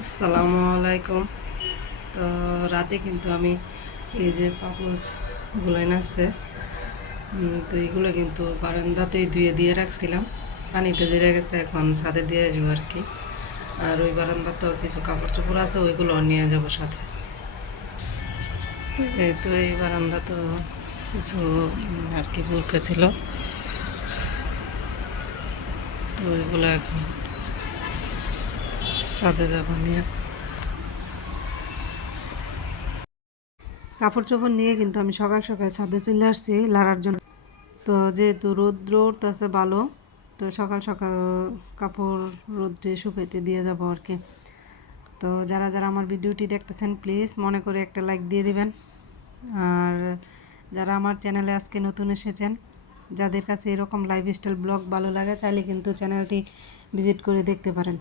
আসসালামু আলাইকুম। তো রাতে কিন্তু আমি এই যে পাপোশ গুলাই নাচছে, তো এইগুলো কিন্তু বারান্দাতেই ধুয়ে দিয়ে রাখছিলাম। পানিটা জড়ে গেছে, এখন ছাদে দিয়ে আসবো আর কি। আর ওই বারান্দাতেও কিছু কাপড় চোপড় আছে, ওইগুলো নিয়ে যাব সাথে। তো এই বারান্দা তো কিছু আর কি বোরকা ছিল, তো ওইগুলো এখন ছাদে যাব নিয়ে। কাপড় চোপড় নিয়ে কিন্তু আমি সকাল সকাল ছাদে চলে আসছি লাড়ার জন্য। তো যেহেতু রৌদ্র উঠতেছে ভালো, তো সকাল সকাল কাপড় রোদ্রে শুকাইতে দিয়ে যাব আর কি। তো যারা যারা আমার ভিডিওটি দেখতেছেন প্লিজ মনে করে একটা লাইক দিয়ে দিবেন। আর যারা আমার চ্যানেলে আজকে নতুন এসেছেন, যাদের কাছে এরকম লাইফস্টাইল ব্লগ ভালো লাগে, চাইলে কিন্তু চ্যানেলটি ভিজিট করে দেখতে পারেন।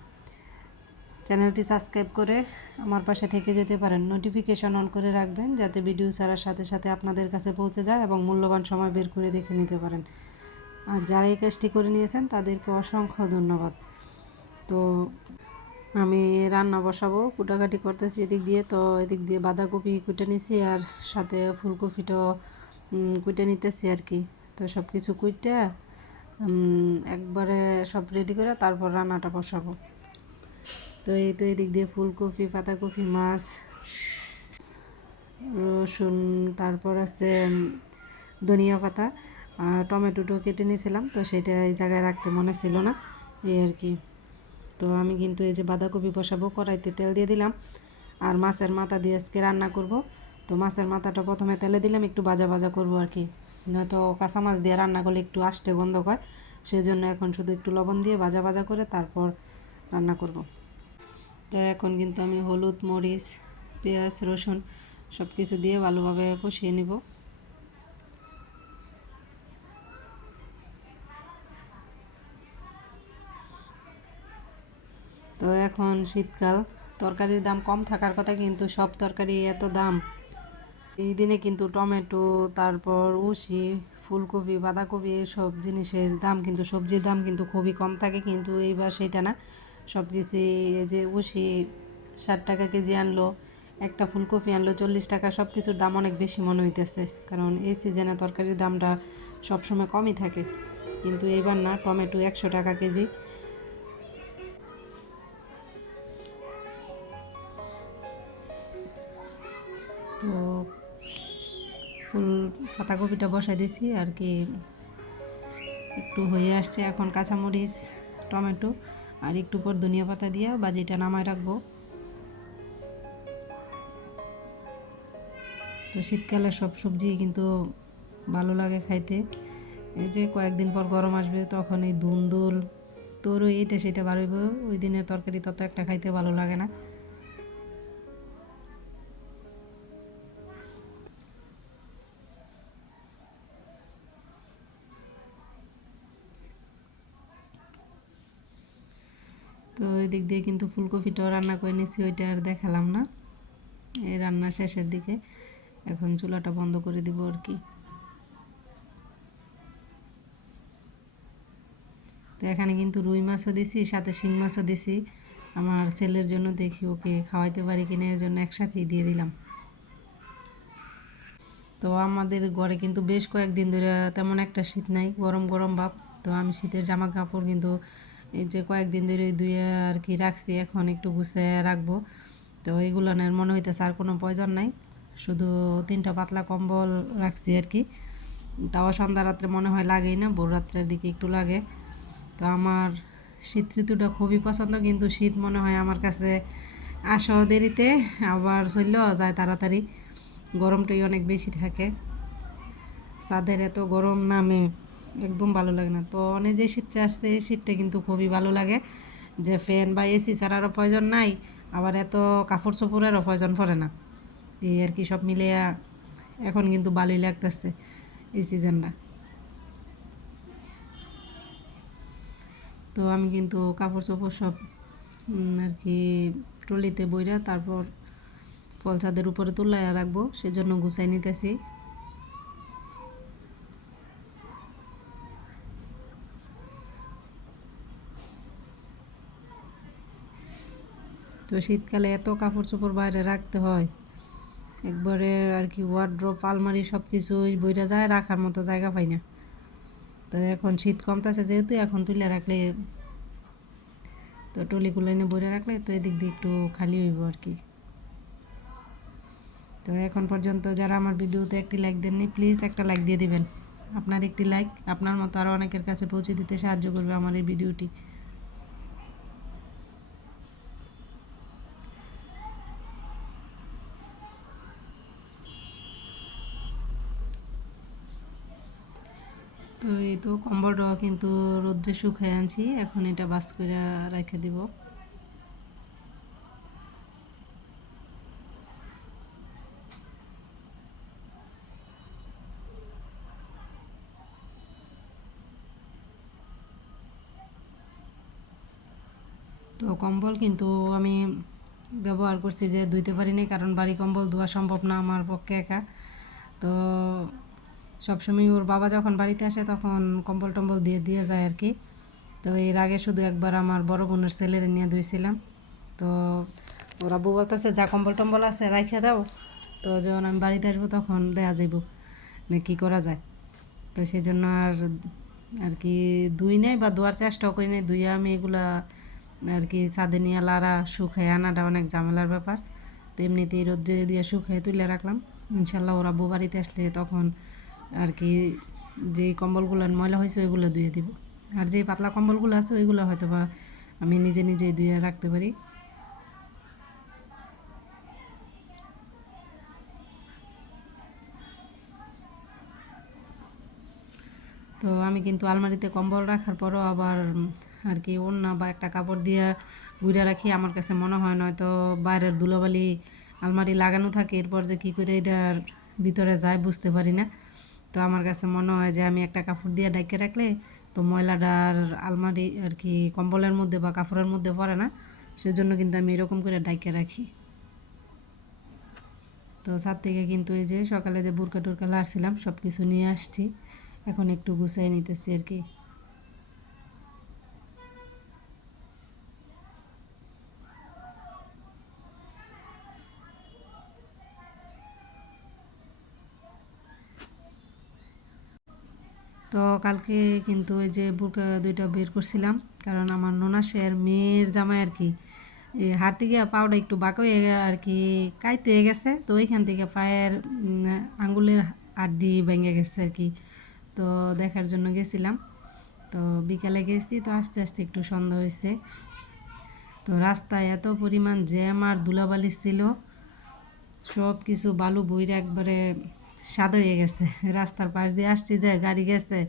চ্যানেলটি সাবস্ক্রাইব করে আমার পাশে থেকে যেতে পারেন। নোটিফিকেশন অন করে রাখবেন যাতে ভিডিও ছাড়ার সাথে সাথে আপনাদের কাছে পৌঁছে যায় এবং মূল্যবান সময় বের করে দেখে নিতে পারেন। আর যারা এই কাজটি করে নিয়েছেন তাদেরকে অসংখ্য ধন্যবাদ। তো আমি রান্না বসাবো, কুটাকাটি করতেছি এদিক দিয়ে। তো এদিক দিয়ে বাঁধাকপি কুটে নিছি, আর সাথে ফুলকপিটাও কুটে নিতেছি আর কি। তো সব কিছু কুইটে একবারে সব রেডি করে তারপর রান্নাটা বসাবো। তো এদিক দিয়ে ফুলকপি, পাতাকপি, মাছ, রসুন, তারপর আছে ধনিয়া পাতা আর টমেটোটো কেটে নিয়েছিলাম, তো সেটা এই জায়গায় রাখতে মনে ছিল না, এই আর কি। তো আমি কিন্তু এই যে বাঁধাকপি বসাবো, কড়াইতে তেল দিয়ে দিলাম। আর মাছের মাথা দিয়ে আজকে রান্না করব। তো মাছের মাথাটা প্রথমে তেলে দিলাম, একটু ভাজা ভাজা করবো আর কি। নয়তো কাঁচা মাছ দিয়ে রান্না করলে একটু আষ্টে গন্ধ হয়, সেজন্য এখন শুধু একটু লবণ দিয়ে ভাজা ভাজা করে তারপর রান্না করব। তো এখন কিন্তু আমি হলুদ, মরিচ, পেঁয়াজ, রসুন সব কিছু দিয়ে ভালোভাবে কষিয়ে নিব। তো এখন শীতকাল, তরকারির দাম কম থাকার কথা, কিন্তু সব তরকারি এত দাম। এই দিনে কিন্তু টমেটো, তারপর উশি, ফুলকপি, বাঁধাকপি এসব জিনিসের দাম কিন্তু, সবজির দাম কিন্তু খুবই কম থাকে, কিন্তু এইবার সেটা না। সব কিছুই এই যে উশি 60 টাকা কেজি আনলো, একটা ফুলকপি আনলো 40 টাকা, সব কিছুর দাম অনেক বেশি মনে হইতেছে, কারণ এই সিজনে তরকারির দামটা সবসময় কমই থাকে। কিন্তু এইবার না, টমেটো 100 টাকা কেজি। তো ফুল পাতাকপিটা বসাই দিয়েছি আর কি, একটু হয়ে আসছে। এখন কাঁচামরিচ, টমেটো আর একটু পর ধনিয়া পাতা দিয়ে বাজিটা নামায় রাখবো। তো শীতকালে সব সবজি কিন্তু ভালো লাগে খাইতে। এই যে কয়েকদিন পর গরম আসবে, তখন এই ধুন্দুল, তরই, এটা সেটা বাড়ইব, ওই দিনের তরকারি তত একটা খাইতে ভালো লাগে না। তো এই দিক দিয়ে কিন্তু ফুলকপিটাও রান্না করে নিচ্ছি, ওইটা আর দেখালাম না। এই রান্না শেষের দিকে, এখন চুলাটা বন্ধ করে দিব আর কি। তো এখানে কিন্তু রুই মাছও দিছি, সাথে শিং মাছও দিছি। আমার ছেলের জন্য দেখি ওকে খাওয়াইতে পারি কিনা, এর জন্য একসাথেই দিয়ে দিলাম। তো আমাদের ঘরে কিন্তু বেশ কয়েকদিন ধরে তেমন একটা শীত নাই, গরম গরম ভাব। তো আমি শীতের জামা কাপড় কিন্তু এই যে কয়েকদিন ধরে ধুয়ে আর কি রাখছি, এখন একটু গুছিয়ে রাখবো। তো এইগুলোনের মনে হইতেছে আর কোনো প্রয়োজন নাই, শুধু 3টা পাতলা কম্বল রাখছি আর কি। তাও সন্ধ্যা রাত্রে মনে হয় লাগেই না, ভোর রাত্রের দিকে একটু লাগে। তো আমার শীত ঋতুটা খুবই পছন্দ, কিন্তু শীত মনে হয় আমার কাছে আসা দেরিতে, আবার চললেও যায় তাড়াতাড়ি। গরমটাই অনেক বেশি থাকে, ছাদের এত গরম নামে একদম ভালো লাগে না। তো অনেক যে শীতটা আসছে, এই শীতটা কিন্তু খুবই ভালো লাগে, যে ফ্যান বা এসি ছাড়ারও প্রয়োজন নাই, আবার এত কাপড় চোপড়েরও প্রয়োজন পড়ে না। এই আর কি, সব মিলিয়ে এখন কিন্তু ভালোই লাগতেছে এই সিজনটা। তো আমি কিন্তু কাপড় চোপড় সব আর কি ট্রলিতে বইরা তারপর ফল ছাদের উপরে তুলাইয়া রাখবো, সেজন্য গুছাই নিতেছি। তো শীতকালে এত কাপড় চোপড় বাইরে রাখতে হয়, একবারে আর কি ওয়ার্ড্রোব আলমারি সব কিছুই বইরা যায়, রাখার মতো জায়গা পাই না। তো এখন শীত কমতেছে যেহেতু, এখন তুলে রাখলে, তো টলিগুলো এনে বইরা রাখলে তো এদিক দিয়ে একটু খালি হইব আর কি। তো এখন পর্যন্ত যারা আমার ভিডিওতে একটি লাইক দেননি, প্লিজ একটা লাইক দিয়ে দিবেন। আপনার একটি লাইক আপনার মতো আরও অনেকের কাছে পৌঁছে দিতে সাহায্য করবে আমার এই ভিডিওটি। তো এই তো কম্বলটাও কিন্তু রোদ্রে শুকায় আনছি, এখন এটা বাস করে রেখে দিব। তো কম্বল কিন্তু আমি ব্যবহার করছি যে ধুইতে পারিনি, কারণ বাড়ি কম্বল ধোয়া সম্ভব না আমার পক্ষে একা। তো সবসময় ওর বাবা যখন বাড়িতে আসে তখন কম্বল টম্বল দিয়ে দিয়ে যায় আর কি। তো এর আগে শুধু একবার আমার বড় বোনের ছেলেরে নিয়ে ধুইছিলাম। তো ওরা বউ বলতেছে যা কম্বল টম্বল আছে রাইখে দাও, তো যখন আমি বাড়িতে আসবো তখন দেয়া যাইব না কী করা যায়। তো সেই জন্য আর আর কি ধুই নাই বা ধোয়ার চেষ্টাও করি নাই। ধুইয়া আমি এগুলা আর কি ছাদে নিয়ে লাড়া শুকাই আনাটা অনেক ঝামেলার ব্যাপার। তো এমনিতেই রোদ্রে দিয়ে শুকাই তুলে রাখলাম, ইনশাল্লাহ ওরা বউ বাড়িতে আসলে তখন আর কি যেই কম্বলগুলো ময়লা হয়েছে ওইগুলো ধুয়ে দিব। আর যেই পাতলা কম্বলগুলো আছে ওইগুলো হয়তো বা আমি নিজে নিজেই ধুয়ে রাখতে পারি। তো আমি কিন্তু আলমারিতে কম্বল রাখার পরও আবার আর কি ওড়না বা একটা কাপড় দিয়ে গুঁড়ে রাখি। আমার কাছে মনে হয় নয়তো বাইরের ধুলোবালি আলমারি লাগানো থাকে, এরপর যে কী করে এটার ভিতরে যায় বুঝতে পারি না। তো আমার কাছে মনে হয় যে আমি একটা কাপড় দিয়ে ঢেকে রাখলে তো ময়লাটার আলমারি আর কি কম্বলের মধ্যে বা কাপড়ের মধ্যে পড়ে না, সেজন্য কিন্তু আমি এরকম করে ঢেকে রাখি। তো ছাদ থেকে কিন্তু এই যে সকালে যে বুরকা টুরকা লাড়ছিলাম সব কিছু নিয়ে আসছি, এখন একটু গুছিয়ে নিতেছি আর কি। তো কালকে কিন্তু ওই যে বুরকা দুইটা বের করছিলাম, কারণ আমার ননাসের মেয়ের জামাই আর কি হাত থেকে পাউডার একটু বাঁকা হয়ে আর কি কাইতে হয়ে গেছে, তো ওইখান থেকে পায়ের আঙ্গুলের আড্ডি ভেঙে গেছে আর কি। তো দেখার জন্য গেছিলাম, তো বিকালে গেছি, তো আস্তে আস্তে একটু সন্ধ্যা হয়েছে। তো রাস্তায় এত পরিমাণ জ্যাম আর ধুলাবালি ছিল, সব কিছু বালু বইরা একবারে স্বাদ হয়ে গেছে। রাস্তার পাশ দিয়ে আসছি যে গাড়ি গেছে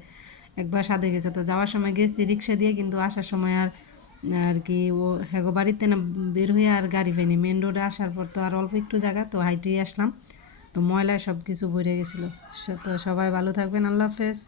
একবার স্বাদ হয়ে গেছে। তো যাওয়ার সময় গেছি রিক্সা দিয়ে, কিন্তু আসার সময় আর আর কি ও হ্যাগো বাড়িতে না বের হয়ে আর গাড়ি পাইনি। মেন রোডে আসার পর তো আর অল্প একটু জায়গা, তো হাইটেই আসলাম। তো ময়লায় সব কিছু ভরে গেছিলো। তো সবাই ভালো থাকবেন, আল্লাহ হাফেজ।